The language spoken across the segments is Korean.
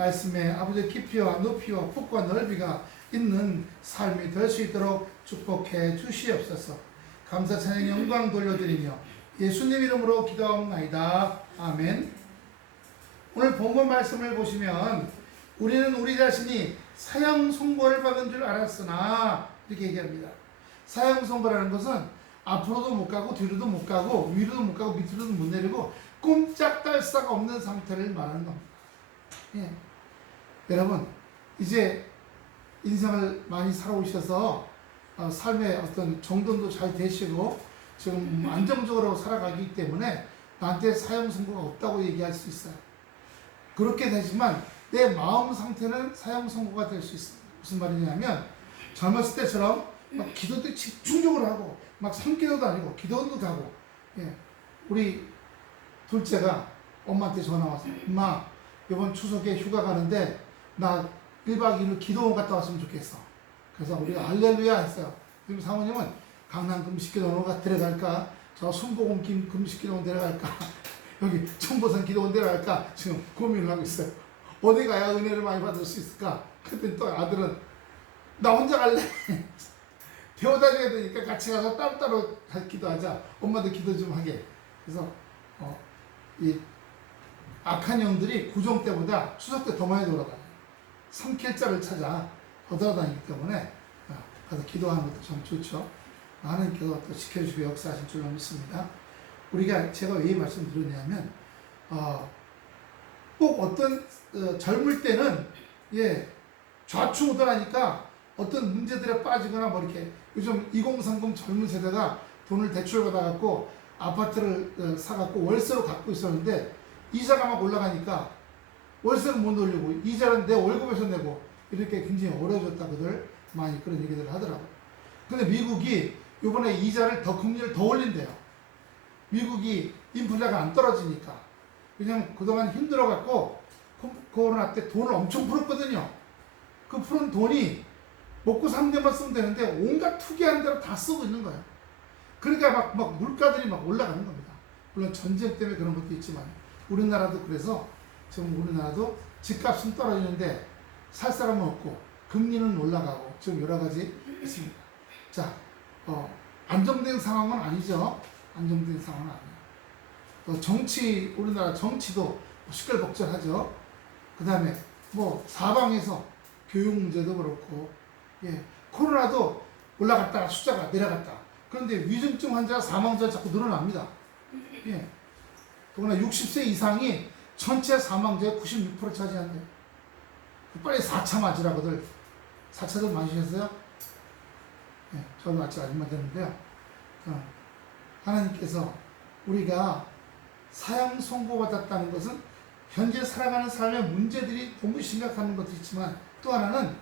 말씀에 아버지 깊이와 높이와 폭과 넓이가 있는 삶이 될 수 있도록 축복해 주시옵소서. 감사 찬양 영광 돌려드리며 예수님 이름으로 기도하옵나이다. 아멘. 오늘 본문 말씀을 보시면 우리는 우리 자신이 사형 선고를 받은 줄 알았으나 이렇게 얘기합니다. 사형 선고라는 것은 앞으로도 못 가고 뒤로도 못 가고 위로도 못 가고 밑으로도 못 내리고 꼼짝달싹 없는 상태를 말하는 겁니다. 예. 여러분 이제 인생을 많이 살아오셔서 삶의 어떤 정돈도 잘 되시고 지금 안정적으로 살아가기 때문에 나한테 사형 선고가 없다고 얘기할 수 있어요. 그렇게 되지만 내 마음 상태는 사형 선고가 될 수 있습니다. 무슨 말이냐면 젊었을 때처럼 막 기도도 집중적으로 하고 막 산기도도 아니고 기도도 가고, 예. 우리 둘째가 엄마한테 전화 와서 엄마 이번 추석에 휴가 가는데 나 1박 2일 기도원 갔다 왔으면 좋겠어. 그래서 우리가 할렐루야 했어요. 지금 사모님은 강남 금식기도원 데려갈까, 저 순복음 금식기도원 데려갈까, 여기 청보산 기도원 데려갈까 지금 고민을 하고 있어요. 어디 가야 은혜를 많이 받을 수 있을까? 그랬더니 또 아들은 나 혼자 갈래. 데워다줘야 되니까 같이 가서 따로따로 기도하자. 엄마도 기도 좀 하게. 그래서 이 악한 영들이 구정 때보다 추석 때 더 많이 돌아다녀요. 삼킬자를 찾아 더 돌아다니기 때문에 가서 기도하는 것도 참 좋죠. 하나님께서 또 지켜주시고 역사하실 줄로 믿습니다. 제가 왜 이 말씀 드렸냐면 꼭 어떤 젊을 때는 좌충우돌하니까 어떤 문제들에 빠지거나 뭐 이렇게 요즘 2030 젊은 세대가 돈을 대출 받아갖고 아파트를 사갖고 월세로 갖고 있었는데 이자가 막 올라가니까 월세를 못 올리고 이자는 내 월급에서 내고 이렇게 굉장히 어려워졌다고들 많이 그런 얘기들을 하더라고요. 근데 미국이 이번에 이자를 금리를 더 올린대요. 미국이 인플레가 안 떨어지니까. 왜냐면 그동안 힘들어갖고 코로나 때 돈을 엄청 풀었거든요. 그 푸른 돈이 먹고 사는 데만 쓰면 되는데 온갖 투기하는 대로 다 쓰고 있는 거예요. 그러니까 막 물가들이 막 올라가는 겁니다. 물론 전쟁 때문에 그런 것도 있지만 우리나라도 그래서 지금 우리나라도 집값은 떨어지는데 살 사람은 없고 금리는 올라가고 지금 여러 가지 있습니다. 자, 안정된 상황은 아니죠. 안정된 상황은 아니에요. 우리나라 정치도 시끌벅적하죠. 그 다음에 사방에서 교육 문제도 그렇고, 코로나도 올라갔다가 숫자가 내려갔다. 그런데 위중증 환자, 사망자가 자꾸 늘어납니다. 더구나 60세 이상이 전체 사망자의 96% 차지한대요. 빨리 4차 맞으라고들. 4차도 맞으셨어요? 저도 아직 안 맞았는데요. 하나님께서 우리가 사형 선고받았다는 것은 현재 살아가는 삶의 문제들이 너무 심각한 것도 있지만 또 하나는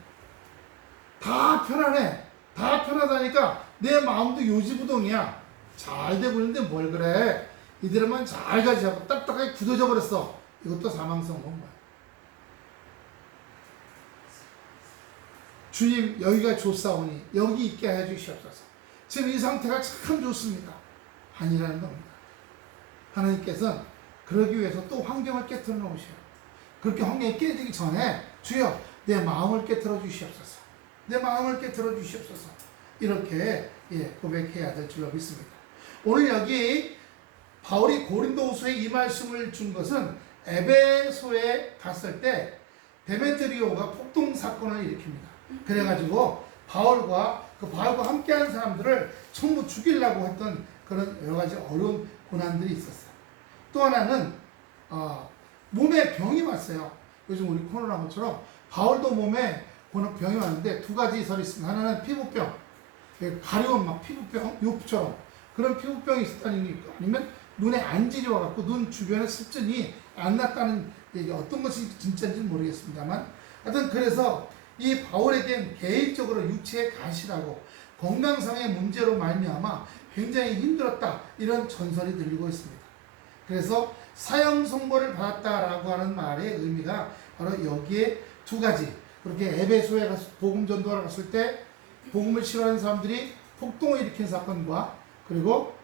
다 편안해. 다 편하다니까 내 마음도 요지부동이야. 잘 되고 있는데 뭘 그래. 이대로만 잘 가지 하고 딱딱하게 굳어져 버렸어. 이것도 사망선고인 거야. 주님 여기가 좋사오니 여기 있게 해 주시옵소서. 지금 이 상태가 참 좋습니다. 아니라는 겁니다. 하나님께서는 그러기 위해서 또 환경을 깨뜨려 놓으셔요. 그렇게 환경이 깨지기 전에 주여 내 마음을 깨뜨려 주시옵소서. 내 마음을 깨뜨려 주시옵소서. 이렇게 고백해야 될 줄로 믿습니다. 오늘 여기 바울이 고린도후서에 이 말씀을 준 것은 에베소에 갔을 때 데메트리오가 폭동 사건을 일으킵니다. 그래가지고 바울과 함께한 사람들을 전부 죽이려고 했던 그런 여러 가지 어려운 고난들이 있었어요. 또 하나는 몸에 병이 왔어요. 요즘 우리 코로나 것처럼 바울도 몸에 병이 왔는데 두 가지 설이 있습니다. 하나는 피부병, 가려운 막 피부병, 요프처럼 그런 피부병이 있었다는 얘기고, 아니면 눈에 안질이 와갖고 눈 주변에 습진이 안 났다는 얘기. 어떤 것이 진짜인지는 모르겠습니다만 하여튼 그래서 이 바울에겐 개인적으로 육체의 가시라고 건강상의 문제로 말미암아 굉장히 힘들었다, 이런 전설이 들리고 있습니다. 그래서 사형 선고를 받았다라고 하는 말의 의미가 바로 여기에 두 가지. 그렇게 에베소에 가서 복음 전도하러 갔을 때 복음을 싫어하는 사람들이 폭동을 일으킨 사건과, 그리고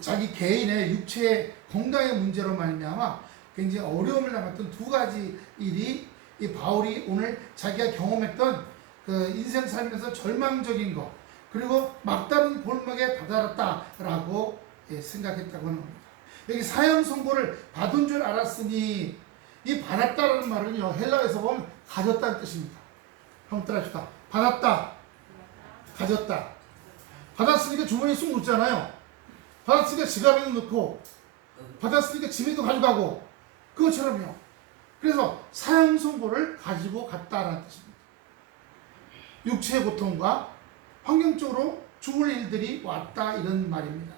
자기 개인의 육체의 건강의 문제로 말미암아 굉장히 어려움을 당했던 두 가지 일이 이 바울이 오늘 자기가 경험했던 그 인생 살면서 절망적인 것, 그리고 막다른 골목에 다다랐다라고 생각했다고 하는 겁니다. 여기 사형 선고를 받은 줄 알았으니, 이 받았다라는 말은요, 헬라에서 보면 가졌다는 뜻입니다. 한번 따라합시다. 받았다, 가졌다. 받았으니까 주머니에 쑥 넣잖아요. 받았으니까 지갑에도 넣고, 받았으니까 집에도 가져가고, 그것처럼요. 그래서 사형 선고를 가지고 갔다라는 뜻입니다. 육체의 고통과 환경적으로 죽을 일들이 왔다, 이런 말입니다.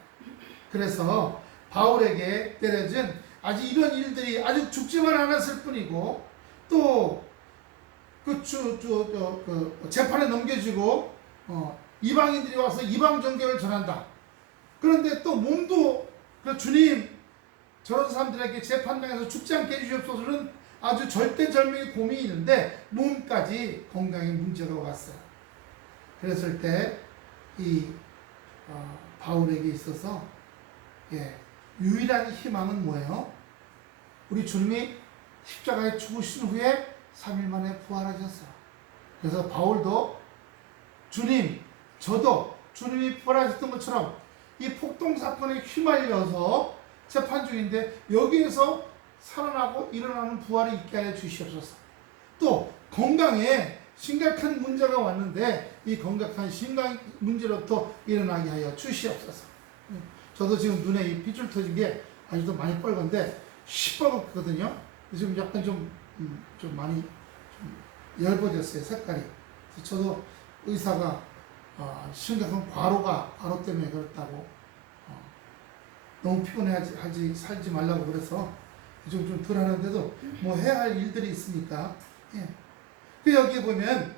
그래서 바울에게 때려진 아직 이런 일들이 아직 죽지만 않았을 뿐이고, 또 재판에 넘겨지고 이방인들이 와서 이방 정교를 전한다. 그런데 또 몸도 주님, 저런 사람들에게 재판당해서 죽지 않게 해주시옵소서는 아주 절대절명의 고민이 있는데 몸까지 건강에 문제가 왔어요. 그랬을 때 이 바울에게 있어서 유일한 희망은 뭐예요? 우리 주님이 십자가에 죽으신 후에 3일 만에 부활하셨어요. 그래서 바울도 주님, 저도 주님이 부활하셨던 것처럼 이 폭동 사건에 휘말려서 재판 중인데 여기에서 살아나고 일어나는 부활이 있게 하여 주시옵소서. 또 건강에 심각한 문제가 왔는데 이 건강한 심각 문제로부터 일어나게 하여 주시옵소서. 저도 지금 눈에 이 핏줄 터진 게 아직도 많이 빨간데 시뻘겋거든요. 지금 약간 좀 많이 엷어졌어요, 색깔이. 저도 의사가 심각한 과로 때문에 그렇다고 너무 피곤해하지 살지 말라고 그래서 좀 덜 하는데도 뭐 해야 할 일들이 있으니까. 그 여기 보면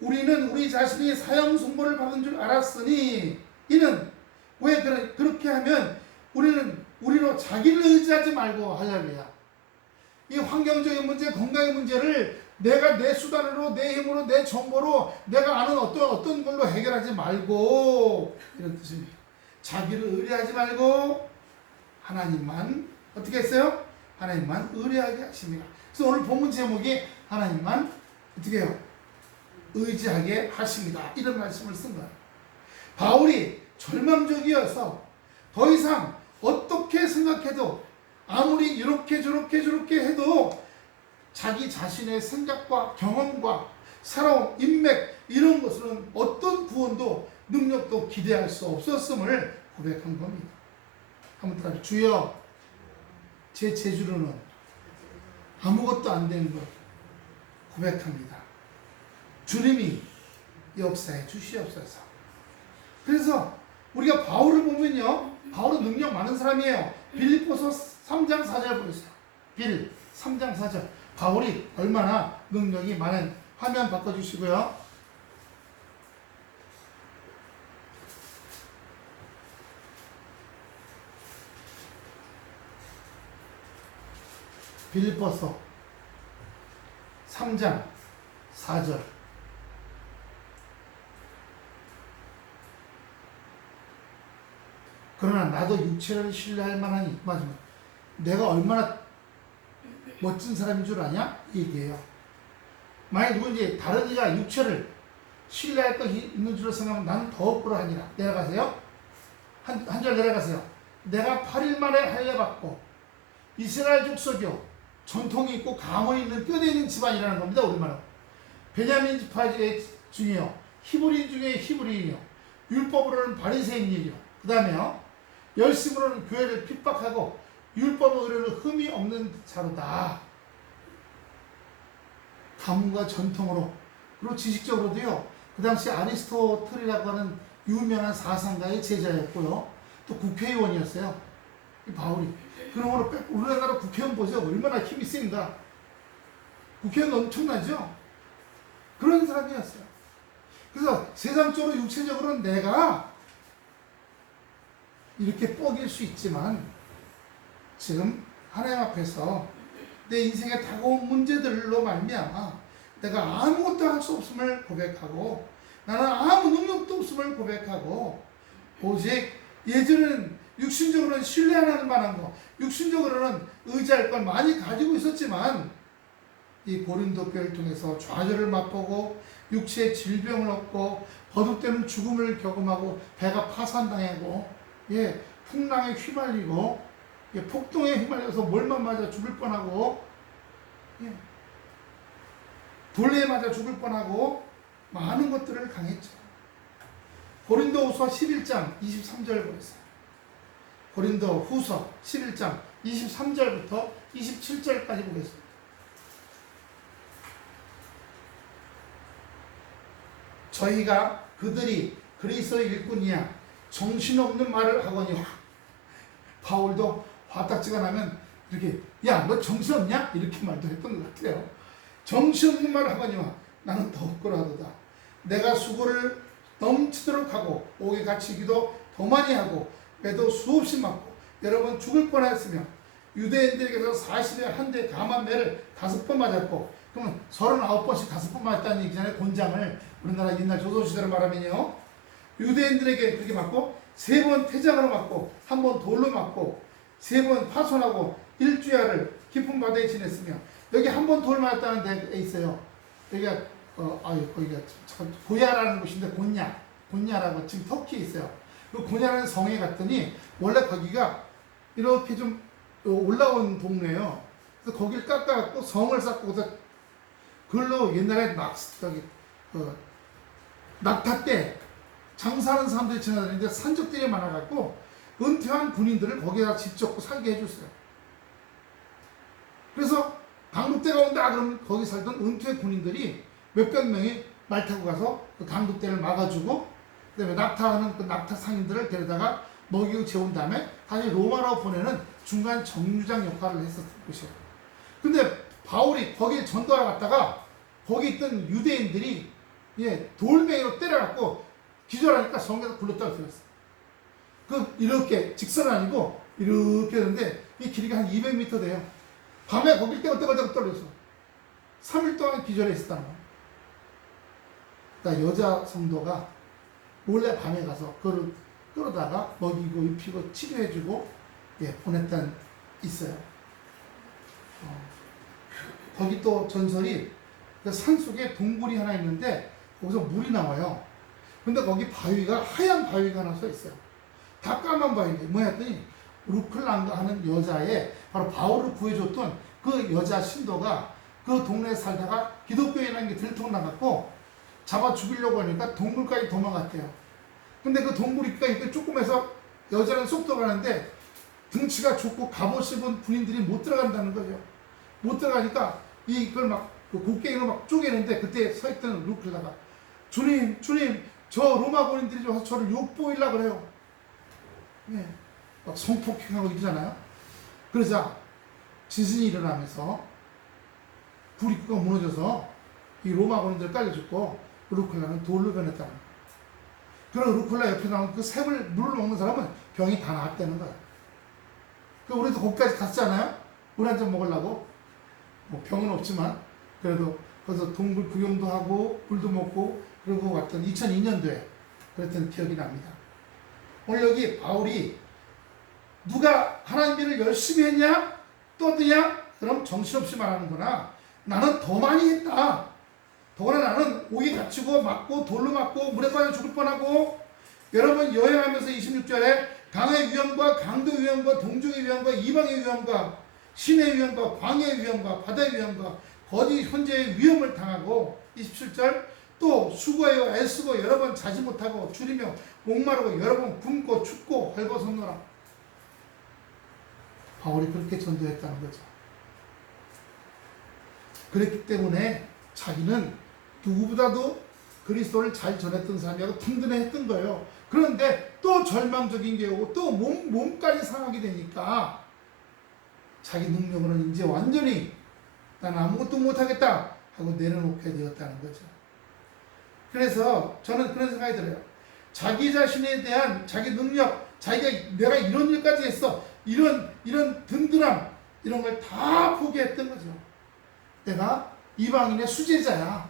우리는 우리 자신이 사형 선고를 받은 줄 알았으니, 이는 왜 그렇게 하면 우리로 자기를 의지하지 말고, 할렐루야. 이 환경적인 문제, 건강의 문제를 내가 내 수단으로, 내 힘으로, 내 정보로 내가 아는 어떤 걸로 해결하지 말고, 이런 뜻입니다. 자기를 의뢰하지 말고 하나님만 어떻게 했어요? 하나님만 의뢰하게 하십니다. 그래서 오늘 본문 제목이 하나님만 어떻게 해요? 의지하게 하십니다. 이런 말씀을 쓴 거예요. 바울이 절망적이어서 더 이상 어떻게 생각해도, 아무리 이렇게 저렇게 해도 자기 자신의 생각과 경험과 살아온 인맥, 이런 것은 어떤 구원도 능력도 기대할 수 없었음을 고백한 겁니다. 한번 따라 주여, 제 재주로는 아무것도 안 되는 것 고백합니다. 주님이 역사해 주시옵소서. 그래서 우리가 바울을 보면요, 바울은 능력 많은 사람이에요. 빌립보서 3장 4절 보세요. 3장 4절. 바울이 얼마나 능력이 많은, 화면 바꿔주시고요. 빌립보서 3장 4절. 그러나 나도 육체를 신뢰할 만하니, 맞으면 내가 얼마나 멋진 사람인 줄 아냐? 얘기해요. 만약 누군지 다른 이가 육체를 신뢰할 것이 있는 줄로 생각하면 나는 더욱 그러하니라. 내려가세요. 한 절 내려가세요. 내가 8일 만에 할례받고 이스라엘 족속이요, 전통이 있고 가문이 있는 뼈대 있는 집안이라는 겁니다. 우리말로. 베냐민 지파 중에요, 히브리인 중에 히브리인이요, 율법으로는 바리새인이요, 그 다음에요, 열심으로는 교회를 핍박하고 율법으로는 흠이 없는 자로다. 가문과 전통으로, 그리고 지식적으로도요, 그 당시 아리스토텔이라고 하는 유명한 사상가의 제자였고요, 또 국회의원이었어요, 이 바울이. 그러므로 우리나라 국회의원 보세요. 얼마나 힘이 센가. 국회의원 엄청나죠? 그런 사람이었어요. 그래서 세상적으로, 육체적으로는 내가 이렇게 뻐길 수 있지만, 지금 하나님 앞에서 내 인생에 다가온 문제들로 말미암아 내가 아무것도 할 수 없음을 고백하고, 나는 아무 능력도 없음을 고백하고, 오직 예전에는 육신적으로는 신뢰할 만한 거, 육신적으로는 의지할 걸 많이 가지고 있었지만 이 고린도 교회를 통해서 좌절을 맛보고 육체의 질병을 얻고 거듭되는 죽음을 경험하고 배가 파산당하고 풍랑에 휘말리고 폭동에 휘말려서 몰만 맞아 죽을 뻔하고 돌에 맞아 죽을 뻔하고 많은 것들을 당했죠. 고린도후서 11장 23절 보겠어요. 고린도후서 11장 23절부터 27절까지 보겠습니다. 저희가 그들이 그리스도의 일꾼이야 정신없는 말을 하거니와. 바울도 화딱지가 나면 이렇게 야 너 정신없냐? 이렇게 말도 했던 것 같아요. 정신없는 말을 하거니와 나는 더욱 그러하도다. 내가 수고를 넘치도록 하고 옥에 갇히기도 더 많이 하고 매도 수없이 맞고 여러분 죽을 뻔했으며 유대인들에게서 40에 한 대 감한 매를 5번 맞았고 그러면 39번씩 5번 맞았다는 얘기잖아요. 곤장을 우리나라 옛날 조선시대로 말하면요. 유대인들에게 그렇게 맞고 3번 태장으로 맞고 1번 돌로 맞고 3번 파손하고 일주야를 깊은 바다에 지냈으며 여기 1번 돌 맞았다는 데에 있어요. 여기가 거기가 고야라는 곳인데 곤야라고 지금 터키에 있어요. 그 곤야라는 성에 갔더니 원래 거기가 이렇게 좀 올라온 동네예요. 그래서 거기를 깎아갖고 성을 쌓고 그걸로 옛날에 낙타 때 장사하는 사람들이 지나다니는데 산적들이 많아갖고 은퇴한 군인들을 거기에다 집 짓고 살게 해줬어요. 그래서 강둑대가 온다 그러면 거기 살던 은퇴 군인들이 몇백 명이 말 타고 가서 그 강둑대를 막아주고 그다음에 낙타하는 그 낙타 상인들을 데려다가 먹이고 재운 다음에 다시 로마로 보내는 중간 정류장 역할을 했었던 곳이에요. 근데 바울이 거기에 전도하러 갔다가 거기 있던 유대인들이 돌멩이로 때려갖고 기절하니까 성에서 굴렀다고 들었어요. 그 이렇게 직선 아니고 이렇게 되는데 이 길이가 한 200m 돼요. 밤에 거길 떼글떼글 떨려서 3일 동안 기절해 있었다는 거예요. 그러니까 여자 성도가 몰래 밤에 가서 그를 끌어다가 먹이고 입히고 치료해주고 보냈던 있어요. 거기 또 전설이 그 산속에 동굴이 하나 있는데 거기서 물이 나와요. 근데 거기 바위가 하얀 바위가 하나 서 있어요. 다 까만 바위인데 뭐야 했더니 루클란가 하는 여자의 바로 바울을 구해줬던 그 여자 신도가 그 동네에 살다가 기독교인이라는 게 들통나갖고 잡아 죽이려고 하니까 동굴까지 도망갔대요. 근데 그 동굴이니까 이렇게 조금해서 여자는 쏙 들어가는데 등치가 좁고 갑옷 입은 군인들이 못 들어간다는 거죠. 못 들어가니까 이걸 막 그 곡괭이로 막 쪼개는데 그때 서 있던 루클라가 주님 저 로마 군인들이 와서 저를 욕보이려고 그래요. 막 성폭행하고 이러잖아요. 그러자 지진이 일어나면서 불이 무너져서 이 로마 군인들 깔려 죽고 루클라는 돌로 변했다는 거예요. 그리고 루클라 옆에 나온 그 샘을 물을 먹는 사람은 병이 다 나았다는 거예요. 우리도 거기까지 갔잖아요. 물 한 잔 먹으려고. 뭐 병은 없지만 그래도 거기서 동굴 구경도 하고 물도 먹고 그러고 왔던 2002년도에 그랬던 기억이 납니다. 오늘 여기 바울이 누가 하나님 일을 열심히 했냐? 떠드냐? 그럼 정신없이 말하는구나. 나는 더 많이 했다. 더구나 나는 옥에 갇히고 맞고 돌로 맞고 물에 빠져 죽을 뻔하고 여러분 여행하면서 26절에 강의 위험과 강도 위험과 동족의 위험과 이방의 위험과 신의 위험과 광야의 위험과 바다의 위험과 거짓 현재의 위험을 당하고 27절 또 수고하여 애쓰고 여러 번 자지 못하고 줄이며 목마르고 여러 번 굶고 춥고 헐벗었노라. 바울이 그렇게 전도했다는 거죠. 그랬기 때문에 자기는 누구보다도 그리스도를 잘 전했던 사람이라고 든든했던 거예요. 그런데 또 절망적인 게 오고 또 몸까지 상하게 되니까 자기 능력으로는 이제 완전히 난 아무것도 못하겠다 하고 내려놓게 되었다는 거죠. 그래서 저는 그런 생각이 들어요. 자기 자신에 대한 자기 능력, 자기가 내가 이런 일까지 했어, 이런 든든함, 이런 걸 다 포기했던 거죠. 내가 이방인의 수제자야.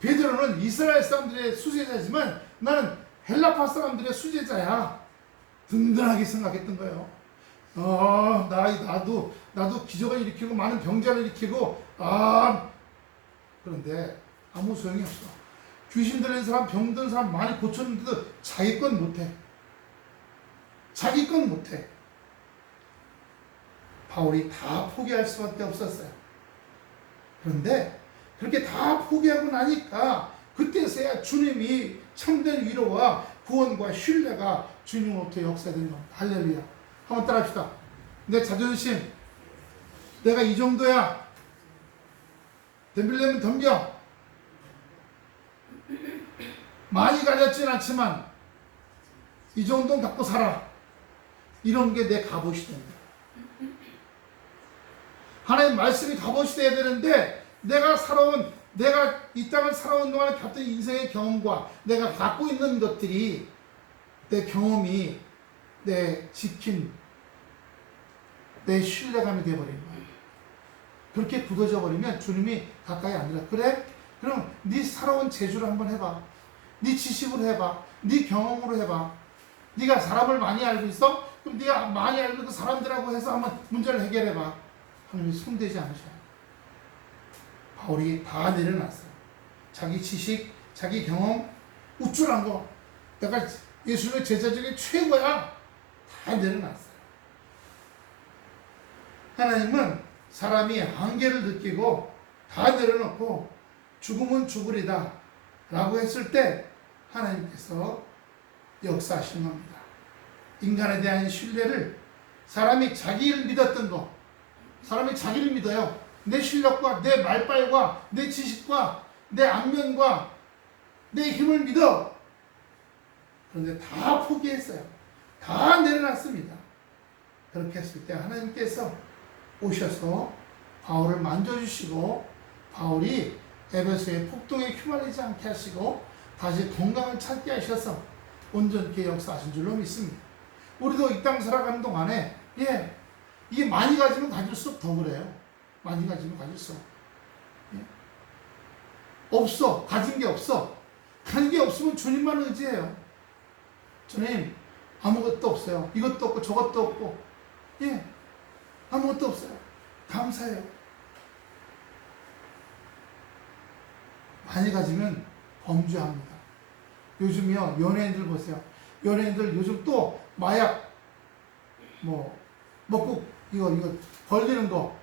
베드로는 이스라엘 사람들의 수제자지만 나는 헬라파 사람들의 수제자야. 든든하게 생각했던 거예요. 나도 기적을 일으키고 많은 병자를 일으키고, 그런데 아무 소용이 없어. 귀신 들린 사람, 병든 사람 많이 고쳤는데도 자기 건 못해. 자기 건 못해. 바울이 다 포기할 수밖에 없었어요. 그런데 그렇게 다 포기하고 나니까 그때서야 주님이 참된 위로와 구원과 신뢰가 주님으로부터 역사되는 겁니다. 할렐루야. 한번 따라합시다. 내 자존심, 내가 이 정도야. 덤빌려면 덤벼. 많이 가졌진 않지만 이 정도는 갖고 살아. 이런 게 내 갑옷이 됩니다. 하나님 말씀이 갑옷이 돼야 되는데, 내가 이 땅을 살아온 동안에 겪던 인생의 경험과 내가 갖고 있는 것들이, 내 경험이 내 지킨 내 신뢰감이 되어버리는 거예요. 그렇게 굳어져 버리면 주님이 가까이 안 들어. 그래? 그럼 네 살아온 재주를 한번 해봐. 네 지식으로 해봐. 네 경험으로 해봐. 네가 사람을 많이 알고 있어? 그럼 네가 많이 알고 그 사람들하고 해서 한번 문제를 해결해봐. 하나님이 손대지 않으셔요. 바울이 다 내려놨어요. 자기 지식, 자기 경험, 우쭐한 거. 내가 예수님의 제자 중에 최고야. 다 내려놨어요. 하나님은 사람이 한계를 느끼고 다 내려놓고 죽으면 죽으리다 라고 했을 때 하나님께서 역사하신 겁니다. 인간에 대한 신뢰를, 사람이 자기를 믿었던 거, 사람이 자기를 믿어요. 내 실력과 내 말빨과 내 지식과 내 안면과 내 힘을 믿어. 그런데 다 포기했어요. 다 내려놨습니다. 그렇게 했을 때 하나님께서 오셔서 바울을 만져주시고, 바울이 에베소의 폭동에 휘말리지 않게 하시고 다시 건강을 찾게 하셔서 온전케 역사하신 줄로 믿습니다. 우리도 이 땅 살아가는 동안에 이게 많이 가지면 가질수록 더 그래요. 많이 가지면 가질수록 없어. 가진 게 없어. 가진 게 없으면 주님만 의지해요. 주님 아무것도 없어요. 이것도 없고 저것도 없고 아무것도 없어요. 감사해요. 많이 가지면 범죄합니다. 요즘이요, 연예인들 보세요. 연예인들 요즘 또 마약 먹고 이거 걸리는 거.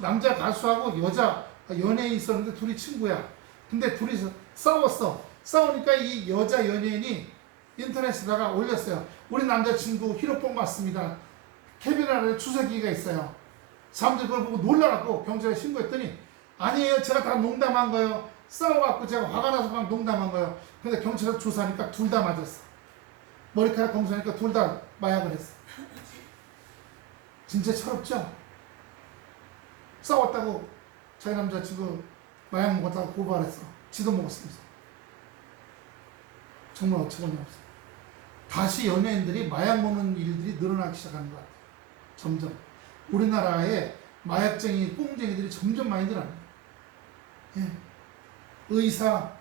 남자 가수하고 여자 연예인이 있었는데 둘이 친구야. 근데 둘이서 싸웠어. 싸우니까 이 여자 연예인이 인터넷에다가 올렸어요. 우리 남자친구 히로뽕 맞습니다. 캐비넷 안에 주사기가 있어요. 사람들이 그걸 보고 놀라갖고 경찰에 신고했더니, 아니에요, 제가 다 농담한 거예요. 싸워갖고 제가 화가 나서 그냥 농담한 거예요. 근데 경찰에서 조사하니까 둘 다 맞았어. 머리카락 검사하니까 둘 다 마약을 했어. 진짜 철없죠? 싸웠다고 자기 남자친구 마약 먹었다고 고발했어. 지도 먹었으면서. 정말 어처구니 없어. 다시 연예인들이 마약 먹는 일들이 늘어나기 시작하는 것 같아요. 점점. 우리나라에 마약쟁이, 뽕쟁이들이 점점 많이 늘어나요. 의사,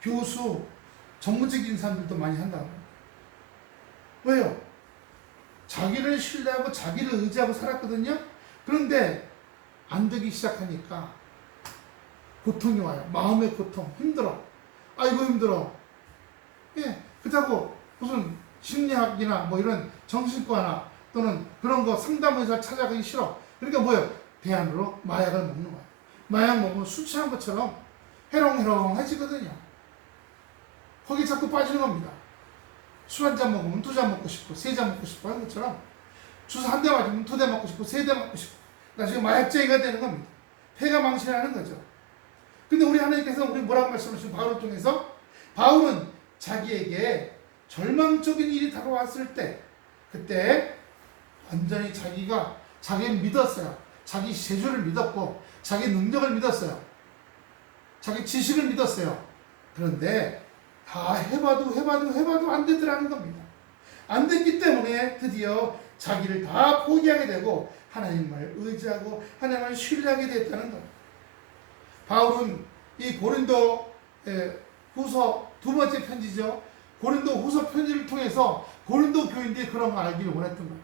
교수, 전문적인 사람들도 많이 한다고. 왜요? 자기를 신뢰하고 자기를 의지하고 살았거든요. 그런데 안 되기 시작하니까 고통이 와요. 마음의 고통, 힘들어. 아이고 힘들어. 그렇다고 무슨 심리학이나 이런 정신과나 또는 그런 거 상담의사 찾아가기 싫어. 그러니까 뭐예요? 대안으로 마약을 먹는 거예요. 마약 먹으면 술 취한 것처럼 해롱해롱해지거든요. 거기 자꾸 빠지는 겁니다. 술 한 잔 먹으면 두 잔 먹고 싶고 세 잔 먹고 싶고 하는 것처럼, 주사 한 대 맞으면 두 대 맞고 싶고 세 대 맞고 싶고, 나중에 마약쟁이가 되는 겁니다. 폐가 망신하는 거죠. 근데 우리 하나님께서 우리 뭐라고 말씀하시는 바울을 통해서, 바울은 자기에게 절망적인 일이 다가왔을 때, 그때 완전히 자기를 믿었어요. 자기 재주를 믿었고 자기 능력을 믿었어요. 자기 지식을 믿었어요. 그런데 다 해봐도 안 되더라는 겁니다. 안 됐기 때문에 드디어 자기를 다 포기하게 되고 하나님을 의지하고 하나님을 신뢰하게 됐다는 겁니다. 바울은 이 고린도 후서 두 번째 편지죠. 고린도 후서 편지를 통해서 고린도 교인들이 그런 걸 알기를 원했던 거예요.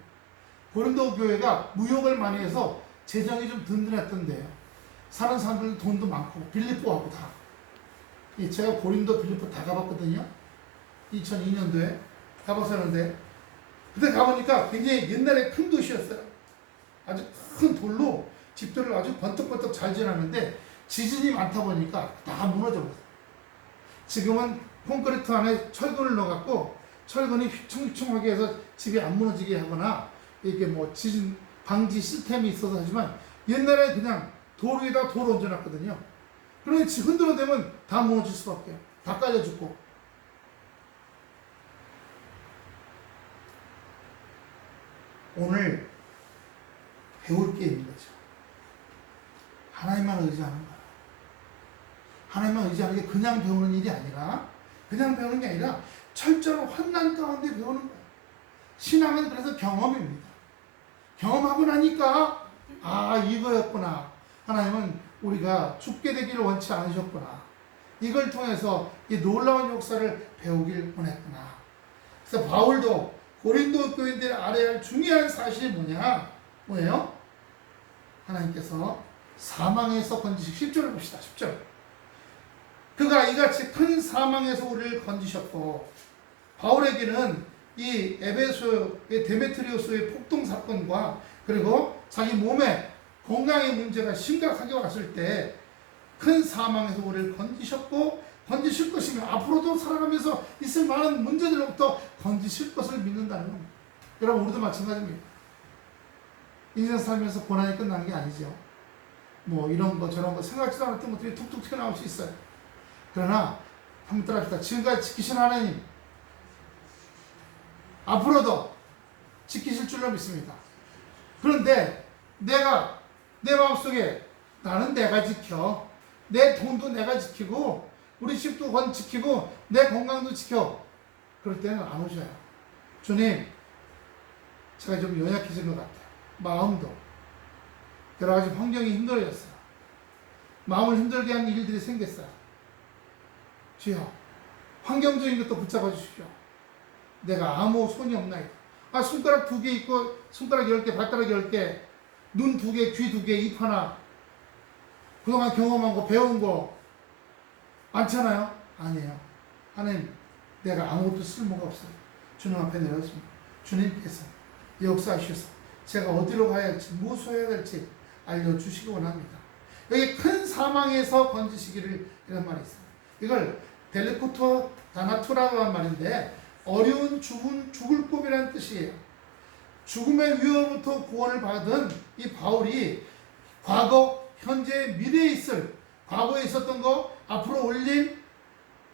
고린도 교회가 무역을 많이 해서 재정이 좀 든든했던데요. 사는 사람들도 돈도 많고 빌립보하고 다. 제가 고린도 빌립보 다 가봤거든요. 2002년도에 가봤었는데 그때 가보니까 굉장히 옛날에 큰 도시였어요. 아주 큰 돌로 집들을 아주 번뜩번뜩 잘 지어놨는데 지진이 많다 보니까 다 무너져버렸어요. 지금은 콘크리트 안에 철근을 넣어갖고 철근이 휘청휘청하게 해서 집이 안 무너지게 하거나 이렇게 뭐 지진 방지 시스템이 있어서 하지만 옛날에 그냥 돌 위에다 돌 얹어놨거든요. 그러니 흔들어대면 다 무너질 수밖에. 다 깔려 죽고. 오늘 배울 게 있는 거죠. 하나님만 의지하는 거야. 하나님만 의지하는 게 그냥 배우는 일이 아니라 그냥 배우는 게 아니라 철저한 환난 가운데 배우는 거야. 신앙은 그래서 경험입니다. 경험하고 나니까 이거였구나. 하나님은 우리가 죽게 되기를 원치 않으셨구나. 이걸 통해서 이 놀라운 역사를 배우길 원했구나. 그래서 바울도 고린도 교인들 알아야 할 중요한 사실이 뭐예요? 하나님께서 사망에서 건지신 10절을 봅시다. 10절. 그가 이같이 큰 사망에서 우리를 건지셨고, 바울에게는 이 에베소의 데메트리오스의 폭동 사건과 그리고 자기 몸에 건강의 문제가 심각하게 왔을 때 큰 사망에서 우리를 건지셨고 건지실 것이며 앞으로도 살아가면서 있을 많은 문제들로부터 건지실 것을 믿는다는 겁니다. 여러분, 우리도 마찬가지입니다. 인생 살면서 고난이 끝난 게 아니죠. 뭐 이런 거 저런 거 생각지도 않았던 것들이 툭툭 튀어나올 수 있어요. 그러나 한번 따라합시다. 지금까지 지키신 하나님 앞으로도 지키실 줄로 믿습니다. 그런데 내가 내 마음속에 나는 내가 지켜, 내 돈도 내가 지키고 우리 집도 지키고 내 건강도 지켜, 그럴 때는 안 오셔요. 주님, 제가 좀 연약해진 것 같아요. 마음도 여러 가지 환경이 힘들어졌어요. 마음을 힘들게 하는 일들이 생겼어요. 주여, 환경적인 것도 붙잡아 주십시오. 내가 아무 손이 없나이다. 손가락 2개 있고 손가락 10개, 발가락 10개, 눈 2개, 귀 2개, 입 하나. 그동안 경험한 거, 배운 거 많잖아요? 아니에요. 하나님, 내가 아무것도 쓸모가 없어요. 주님 앞에 내렸습니다. 주님께서 역사하셔서 제가 어디로 가야 할지, 무엇을 해야 될지 알려주시기 원합니다. 여기 큰 사망에서 건지시기를, 이런 말이 있어요. 이걸 델리코토 다나투라고 하는 말인데 어려운 죽을 꿈이라는 뜻이에요. 죽음의 위험부터 구원을 받은 이 바울이 과거, 현재, 미래에 있을, 과거에 있었던 거, 앞으로 올릴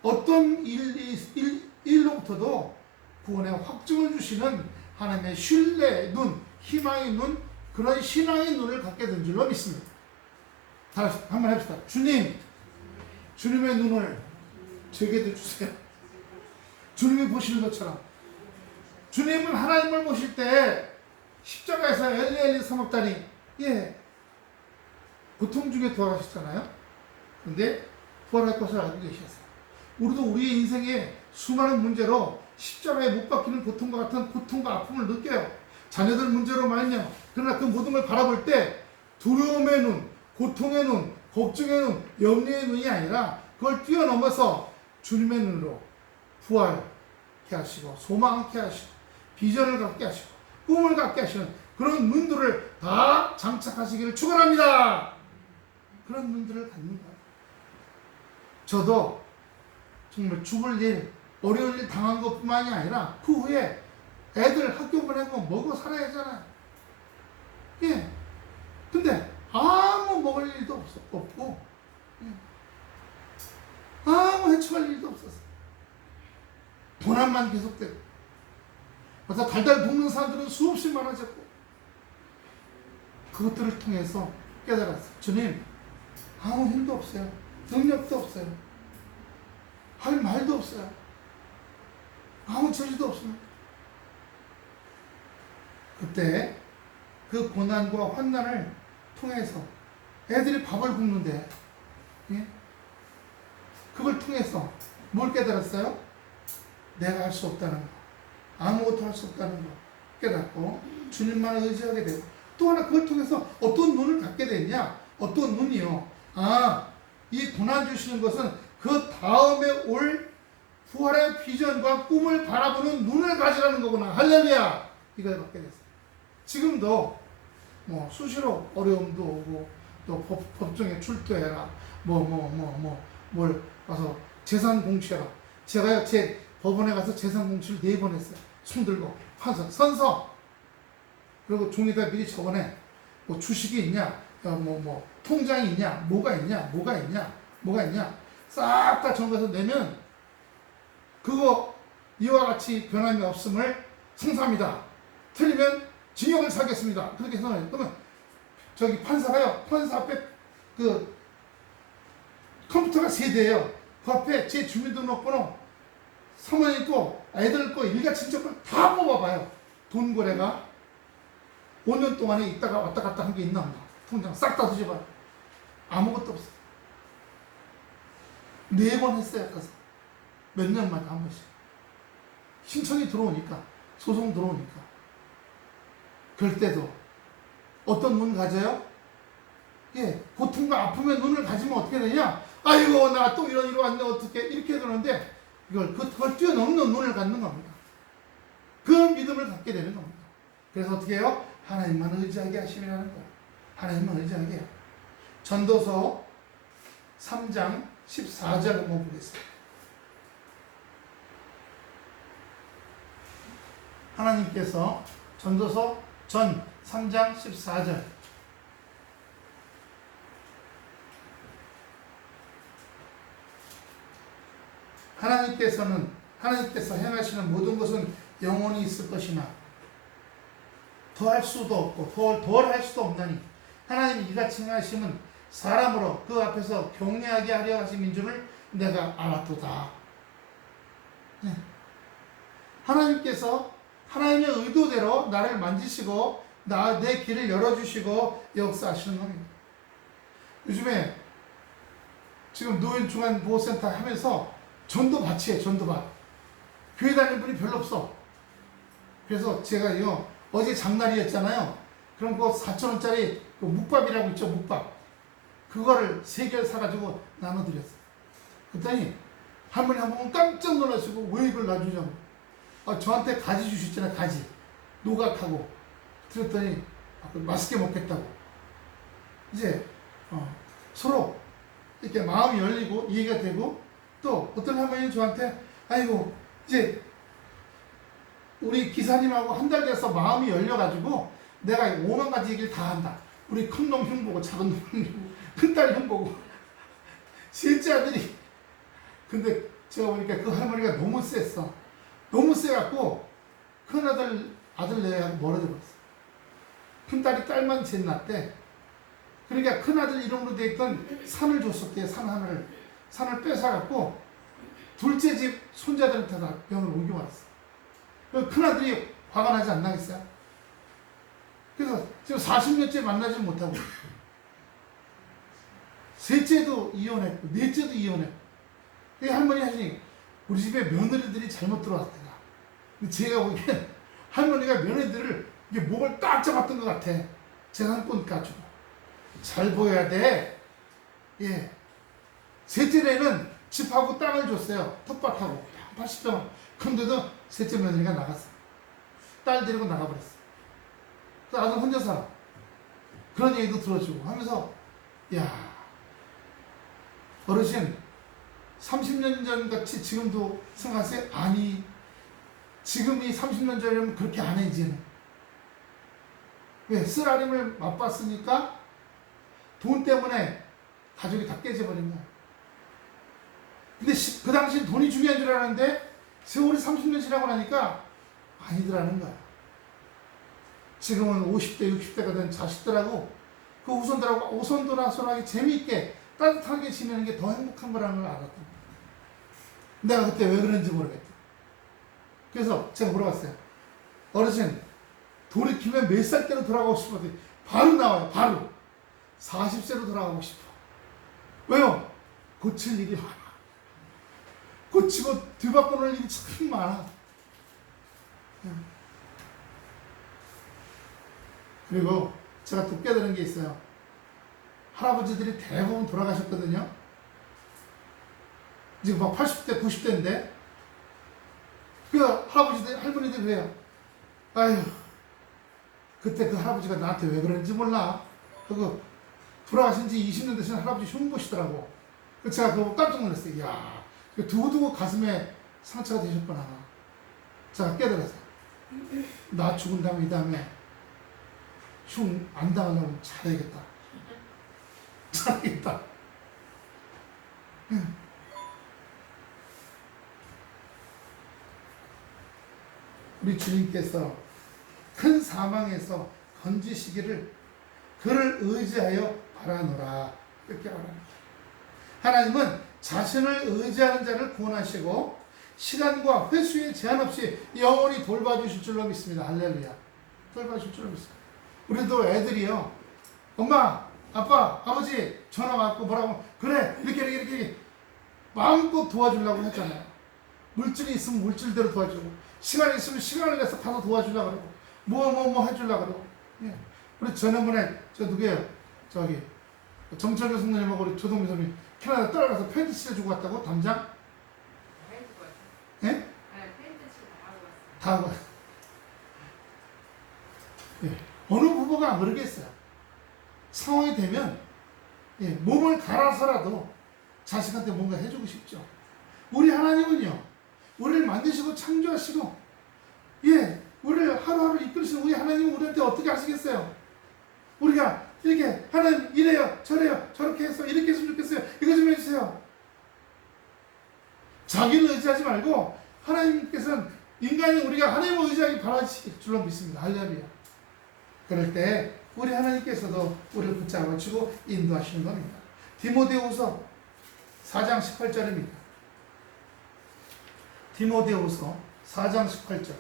어떤 일로부터도 구원의 확증을 주시는 하나님의 신뢰의 눈, 희망의 눈, 그런 신앙의 눈을 갖게 된 줄로 믿습니다. 다시 한번 해봅시다. 주님, 주님의 눈을 제게도 주세요. 주님이 보시는 것처럼. 주님은 하나님을 보실 때 십자가에서 엘리 사막다니, 고통 중에 돌아가셨잖아요. 근데 부활할 것을 알고 계셨어요. 우리도 우리의 인생에 수많은 문제로 십자가에 못 박히는 고통과 같은 고통과 아픔을 느껴요. 자녀들 문제로 말이요. 그러나 그 모든 걸 바라볼 때 두려움의 눈, 고통의 눈, 걱정의 눈, 염려의 눈이 아니라 그걸 뛰어넘어서 주님의 눈으로 부활케 하시고 소망케 하시고 비전을 갖게 하시고 꿈을 갖게 하시는 그런 눈들을 다 장착하시기를 축원합니다. 그런 눈들을 갖는 거예요. 저도 정말 죽을 일, 어려운 일 당한 것뿐만이 아니라 그 후에 애들 학교 보내고 먹어 살아야 하잖아요. 근데 아무 먹을 일도 없고 아무 해충할 일도 없었어요. 고난만 계속되고 그래서 달달 볶는 사람들은 수없이 많아졌고 그것들을 통해서 깨달았어요. 주님, 아무 힘도 없어요. 능력도 없어요. 할 말도 없어요. 아무 처지도 없습니다. 그때 그 고난과 환난을 통해서 애들이 밥을 굶는데 그걸 통해서 뭘 깨달았어요? 내가 할 수 없다는 거, 아무것도 할 수 없다는 거 깨닫고 주님만 의지하게 되고, 또 하나 그걸 통해서 어떤 눈을 갖게 됐냐? 어떤 눈이요? 이 고난 주시는 것은 그 다음에 올 부활의 비전과 꿈을 바라보는 눈을 가지라는 거구나. 할렐루야! 이걸 받게 됐어요. 지금도 뭐 수시로 어려움도 오고, 또 법정에 출두해라, 뭘 와서 재산 공시해라. 제가요, 제 법원에 가서 재산 공시를 4번 했어요. 손 들고 판사 선서, 그리고 종이다 미리 적어내. 뭐 주식이 있냐, 통장이 있냐, 뭐가 있냐 싹 다 적어서 내면 그거 이와 같이 변함이 없음을 성사합니다. 틀리면 징역을 살겠습니다. 그렇게 해서 그러면 저기 판사가요, 판사 앞에 그 컴퓨터가 3대예요. 그 앞에 제 주민등록번호, 사모님 거, 애들 거, 일가친척 다 뽑아봐요. 돈 거래가 5년 동안에 있다가 왔다 갔다 한 게 있나 없나. 통장 싹 다 뒤져봐요. 아무것도 없어. 4번 했어요. 가서 몇 년마다 한 번씩 신청이 들어오니까, 소송 들어오니까. 그럴 때도 어떤 눈 가져요? 고통과 아픔의 눈을 가지면 어떻게 되냐? 아이고, 나 또 이런 일이 왔네, 어떻게, 이렇게 되는데, 그걸 뛰어넘는 눈을 갖는 겁니다. 그 믿음을 갖게 되는 겁니다. 그래서 어떻게 해요? 하나님만 의지하게 하시라는 거예요. 하나님만 의지하게 해요. 전도서 3장 14절 한번 보겠습니다. 하나님께서 전도서 전 3장 14절, 하나님께서 행하시는 모든 것은 영원히 있을 것이나 더할 수도 없고 덜 할 수도 없나니 하나님이 이같이 행하심은 사람으로 그 앞에서 경외하게 하려 하심인 줄을 내가 알았도다. 하나님께서 하나님의 의도대로 나를 만지시고 내 길을 열어주시고 역사하시는 겁니다. 요즘에 지금 노인 중환보호센터 하면서 전도밭이 해요. 전도밭. 교회 다니는 분이 별로 없어. 그래서 제가요, 어제 장날이었잖아요. 그럼 그 4,000원짜리 그 묵밥이라고 있죠, 묵밥. 그거를 3개를 사가지고 나눠드렸어요. 그랬더니 할머니 한 번 깜짝 놀라시고, 왜 이걸 놔주냐고. 저한테 가지 주셨잖아요, 가지. 노각하고. 그랬더니 맛있게 먹겠다고. 이제 서로 이렇게 마음이 열리고 이해가 되고, 또 어떤 할머니는 저한테, 아이고, 이제 우리 기사님하고 한 달 돼서 마음이 열려가지고 내가 5만 가지 얘기를 다 한다. 우리 큰 놈 흉보고 작은 놈 흉보고 큰딸 흉보고 셋째 아들이. 근데 제가 보니까 그 할머니가 너무 셌어. 너무 세갖고 아들 내하고 멀어져 버렸어. 큰딸이 딸만 셋 낳대. 그러니까 큰아들 이름으로 돼 있던 산을 줬었대요. 산 하나를. 산을 뺏어갖고 둘째 집 손자들한테 다 병을 옮겨왔어. 큰아들이 화가 나지 않나겠어요? 그래서 지금 40년째 만나지 못하고, 셋째도 이혼했고 넷째도 이혼했고. 할머니 하시니 우리 집에 며느리들이 잘못 들어왔다. 근데 제가 보기엔 할머니가 며느리들을 이게 목을 딱 잡았던 것 같아. 재산권 가지고 잘 보여야 돼. 셋째는 집하고 땅을 줬어요. 텃밭하고 80평. 근데도 셋째 며느리가 나갔어. 딸 데리고 나가버렸어. 그래서 아들 혼자 살아. 그런 얘기도 들어주고 하면서, 야, 어르신 30년 전 같이 지금도 생각하세요? 아니, 지금이 30년 전이면 그렇게 안 해, 이제는. 왜? 쓰라림을 맛봤으니까 돈 때문에 가족이 다 깨져버린 거야. 근데 그 당시엔 돈이 중요한 줄 알았는데 세월이 30년 지나고 나니까 아니더라는 거야. 지금은 50대, 60대가 된 자식들하고 그 오손도라손하게 재미있게 따뜻하게 지내는 게 더 행복한 거라는 걸 알았던 거야. 내가 그때 왜 그런지 모르겠다. 그래서 제가 물어봤어요. 어르신, 돌이키면 몇 살 때로 돌아가고 싶어요? 바로 나와요. 바로 40세로 돌아가고 싶어. 왜요? 고칠 일이 많아. 고치고 뒤바꾸는 일이 참 많아. 그리고 제가 또 깨달은 게 있어요. 할아버지들이 대부분 돌아가셨거든요. 지금 막 80대, 90대인데, 그 할아버지들, 할머니들 그래요. 아유, 그때 그 할아버지가 나한테 왜 그런지 몰라. 그거 돌아가신 지 20년 되신 할아버지 흉보시더라고. 제가 그거 깜짝 놀랐어요. 이야, 두고두고 가슴에 상처가 되셨구나. 제가 깨달았어요. 나 죽은 다음에 이 다음에 흉 안 당하려면 잘해야겠다. 잘하겠다. 우리 주님께서 큰 사망에서 건지시기를 그를 의지하여 바라노라. 이렇게 말합니다. 하나님은 자신을 의지하는 자를 구원하시고 시간과 횟수에 제한 없이 영원히 돌봐주실 줄로 믿습니다. 할렐루야. 돌봐주실 줄로 믿습니다. 우리도 애들이요, 엄마, 아빠, 아버지 전화 왔고 뭐라고, 그래 이렇게 마음껏 도와주려고 했잖아요. 물질이 있으면 물질대로 도와주고, 시간이 있으면 시간을 내서 가서 도와주려고 그러고, 뭐 해주려고 그러고. 예. 우리 지난번에 저 누구예요? 저기 정철교 성도님하고 우리 조동미 선생님 캐나다 따라가서 팬티 칠해주고 왔다고? 담장? 예? 네, 팬티 칠 다 하고 왔어요. 예. 어느 부부가 안 그러겠어요. 상황이 되면 예, 몸을 갈아서라도 자식한테 뭔가 해주고 싶죠. 우리 하나님은요, 우리를 만드시고 창조하시고, 예, 우리를 하루하루 이끌으시는 우리 하나님은 우리한테 어떻게 하시겠어요? 우리가 이렇게 하나님 이래요, 저래요, 저렇게 해서 이렇게 했으면 좋겠어요, 이거 좀 해주세요. 자기를 의지하지 말고 하나님께서는 인간이 우리가 하나님을 의지하기 바라실 줄로 믿습니다. 할렐루야. 그럴 때 우리 하나님께서도 우리를 붙잡아주고 인도하시는 겁니다. 디모데후서 4장 18절입니다. 디모데후서 4장 18절.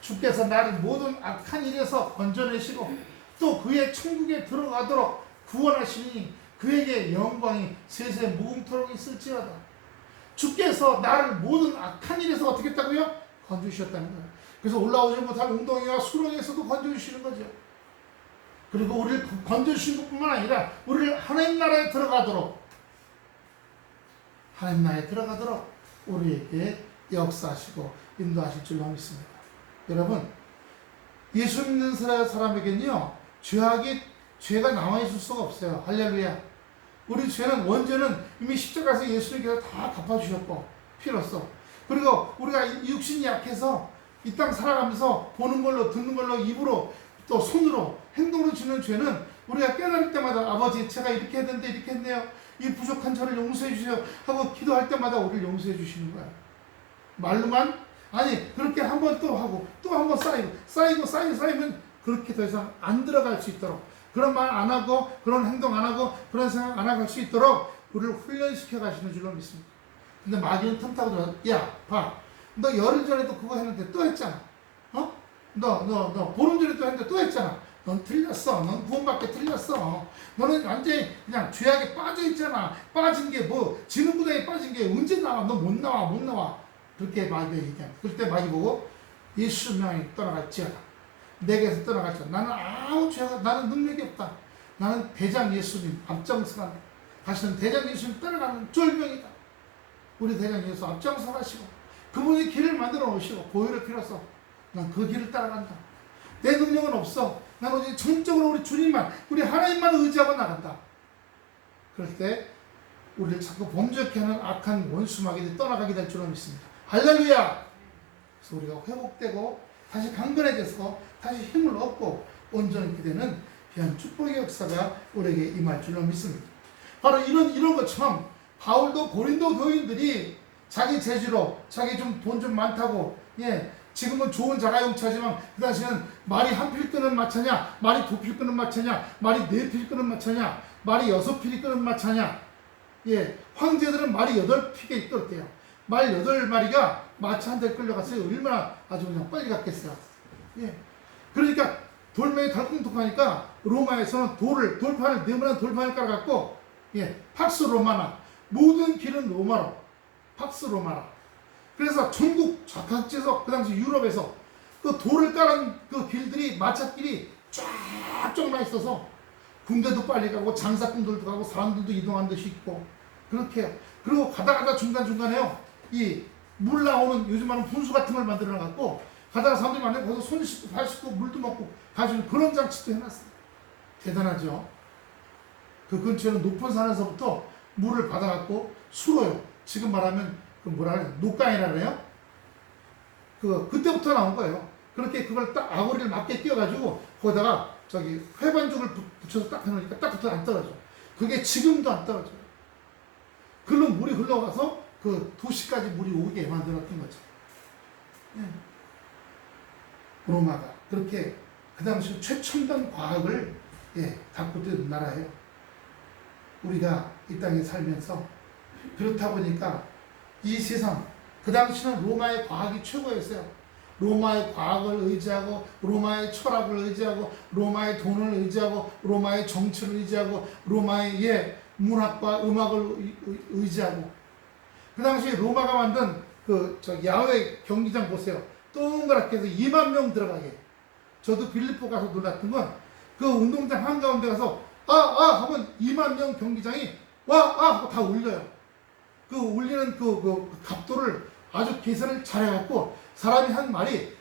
주께서 나를 모든 악한 일에서 건져내시고 또 그의 천국에 들어가도록 구원하시니 그에게 영광이 세세 무궁토록 있을지어다. 주께서 나를 모든 악한 일에서 어떻게 했다고요? 건져주셨다는 거예요. 그래서 올라오지 못할 웅덩이와 수렁에서도 건져주시는 거죠. 그리고 우리를 건져주신 것뿐만 아니라 우리를 하나님 나라에 들어가도록 우리에게 역사하시고 인도하실 줄로 믿습니다. 여러분, 예수 믿는 사람에게는요, 죄가 남아있을 수가 없어요. 할렐루야. 우리 죄는 원죄는 이미 십자가에서 예수님께서 다 갚아주셨고, 피로써. 그리고 우리가 육신이 약해서 이 땅 살아가면서 보는 걸로, 듣는 걸로, 입으로, 또 손으로, 행동으로 지는 죄는 우리가 깨달을 때마다 아버지, 제가 이렇게 했는데 이렇게 했네요. 이 부족한 저를 용서해 주세요 하고 기도할 때마다 우리를 용서해 주시는 거야. 말로만? 아니, 그렇게 한 번 또 하고 또 한 번 쌓이면 그렇게 더 이상 안 들어갈 수 있도록, 그런 말 안 하고 그런 행동 안 하고 그런 생각 안 하고 할 수 있도록 우리를 훈련시켜 가시는 줄로 믿습니다. 근데 마귀는 틈타고 들어서, 야, 봐, 너 열흘 전에도 그거 했는데 또 했잖아. 너 보름 전에 또 했는데 또 했잖아. 넌 틀렸어. 넌 구원받게 틀렸어. 너는 완전히 그냥 죄악에 빠져 있잖아. 빠진 게 뭐, 지는 구덩이에 빠진 게 언제 나와? 너 못 나와. 그렇게 마귀가 얘기해. 그때 마귀 보고 예수 명이 떠나갈지어다. 내게서 떠나갈지어다. 나는 아무 죄가, 나는 능력이 없다. 나는 대장 예수님 앞장서간다. 다시는 대장 예수님 따라가는 쫄병이다. 우리 대장 예수 앞장서 가시고 그분이 길을 만들어 놓으시고 보혈을 빌어서 난 그 길을 따라간다. 내 능력은 없어. 난 오직 전적으로 우리 주님만, 우리 하나님만 의지하고 나간다. 그럴 때 우리를 자꾸 범죄케 하는 악한 원수 마귀들이 떠나가게 될 줄로 믿습니다. 할렐루야. 그래서 우리가 회복되고 다시 강건해져서 다시 힘을 얻고 온전히 되는 귀한 축복의 역사가 우리에게 임할 줄로 믿습니다. 바로 이런 것처럼 바울도 고린도 교인들이 자기 재주로, 자기 좀 돈 좀 많다고, 예, 지금은 좋은 자가용차지만 그 당시에는 말이 한 필 끄는 마차냐, 말이 두 필 끄는 마차냐, 말이 네 필 끄는 마차냐, 말이 여섯 필이 끄는 마차냐. 예, 황제들은 말이 8필이 끌었대요. 말 8마리가 마차 한 대 끌려갔어요. 얼마나 아주 그냥 빨리 갔겠어요. 예. 그러니까 돌멩이 달콤톡하니까 로마에서는 돌판을, 네모난 돌판을 깔아갖고, 예, 팍스 로마나, 모든 길은 로마로, 팍스 로마라. 그래서 전국 각지에서 그 당시 유럽에서 그 돌을 깔은 그 길들이 마차길이 쫙쫙 있어서 군대도 빨리 가고 장사꾼들도 가고 사람들도 이동한 듯이 있고 그렇게 해요. 그리고 가다 중간중간에요. 이 물 나오는 요즘 말하는 분수 같은 걸 만들어 놨고 가다가 사람들이 만약에 거기서 손 씻고 발 씻고 물도 먹고 가지고 그런 장치도 해놨어요. 대단하죠. 그 근처에는 높은 산에서부터 물을 받아갖고 수로요. 지금 말하면 그 뭐라 그래요? 녹강이라 그래요? 그때부터 나온 거예요. 그렇게 그걸 딱 아구리를 맞게 띄워가지고 거기다가 저기 회반죽을 붙여서 딱 해놓으니까 딱 붙어 안 떨어져. 그게 지금도 안 떨어져요. 글로 물이 흘러가서 그 도시까지 물이 오게 만들었던 거죠. 네. 로마가 그렇게 그 당시 최첨단 과학을 갖고 있던 나라예요. 우리가 이 땅에 살면서 그렇다 보니까 이 세상 그 당시는 로마의 과학이 최고였어요. 로마의 과학을 의지하고 로마의 철학을 의지하고 로마의 돈을 의지하고 로마의 정치를 의지하고 로마의 문학과 음악을 의지하고 그 당시 로마가 만든 야외 경기장 보세요. 동그랗게 해서 2만 명 들어가게. 저도 빌립보 가서 놀랐던 건 그 운동장 한가운데 가서 하면 2만 명 경기장이 하고 다 울려요. 그 울리는 그 각도를 아주 계산을 잘해갖고 사람이 한 말이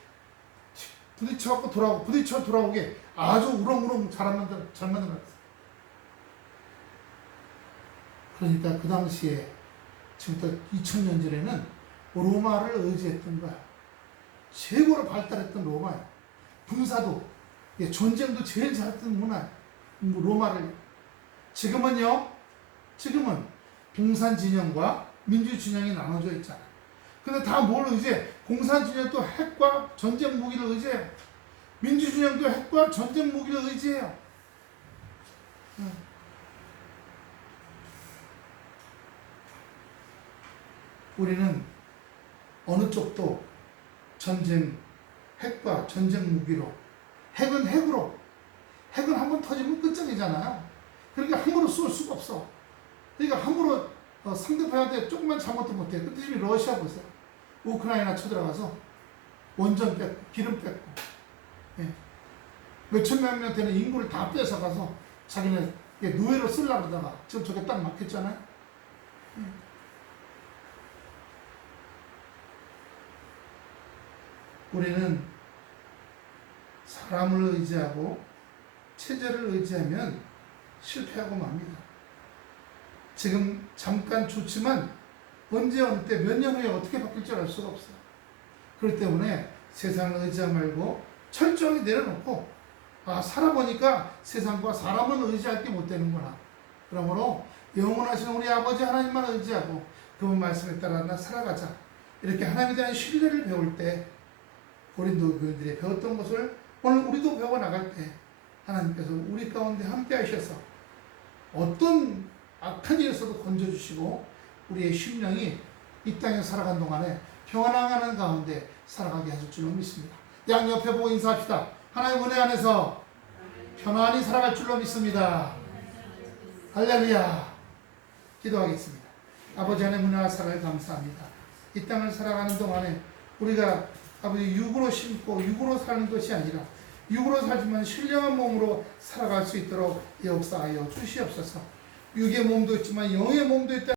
부딪혀갖고 돌아오고 부딪혀 돌아오게 아주 우렁우렁 잘 만들어놨어요. 그러니까 그 당시에 지금부터 2000년 전에는 로마를 의지했던 거야. 최고로 발달했던 로마야. 군사도 전쟁도 제일 잘했던 문화 로마를. 지금은 공산 진영과 민주 진영이 나눠져 있잖아. 근데 다 뭘 의지해? 공산 진영도 핵과 전쟁 무기를 의지해요. 민주 진영도 핵과 전쟁 무기를 의지해요. 우리는 어느 쪽도 핵과 전쟁 무기로, 핵은 한번 터지면 끝장이잖아요. 그러니까 함부로 쏠 수가 없어. 그러니까 함부로 상대편한테 조금만 잘못도 못해. 그 지금 러시아 보세요. 우크라이나 쳐들어가서 원전 뺏고 기름 뺏고 몇천만 명 되는 인구를 다 뺏어가서 자기네 노예로 쓰려고 그러다가 지금 저게 딱 막혔잖아요. 우리는 사람을 의지하고 체제를 의지하면 실패하고 맙니다. 지금 잠깐 좋지만 언제 어느 때 몇 년 후에 어떻게 바뀔 줄 알 수가 없어요. 그렇기 때문에 세상을 의지하지 말고 철저하게 내려놓고 살아보니까 세상과 사람은 의지할 게 못 되는구나. 그러므로 영원하신 우리 아버지 하나님만 의지하고 그분 말씀에 따라 살아가자. 이렇게 하나님에 대한 신뢰를 배울 때 고린도 교인들이 배웠던 것을 오늘 우리도 배워나갈 때 하나님께서 우리 가운데 함께 하셔서 어떤 악한 일에서도 건져주시고 우리의 심령이 이 땅에 살아간 동안에 평안한 가운데 살아가게 하실 줄로 믿습니다. 양옆에 보고 인사합시다. 하나님 은혜 안에서 편안히 살아갈 줄로 믿습니다. 할렐루야. 기도하겠습니다. 아버지 하나님 은혜와 사랑을 감사합니다. 이 땅을 살아가는 동안에 우리가 아버지 육으로 심고 육으로 사는 것이 아니라 육으로 살지만 신령한 몸으로 살아갈 수 있도록 역사하여 주시옵소서. 육의 몸도 있지만 영의 몸도 있다.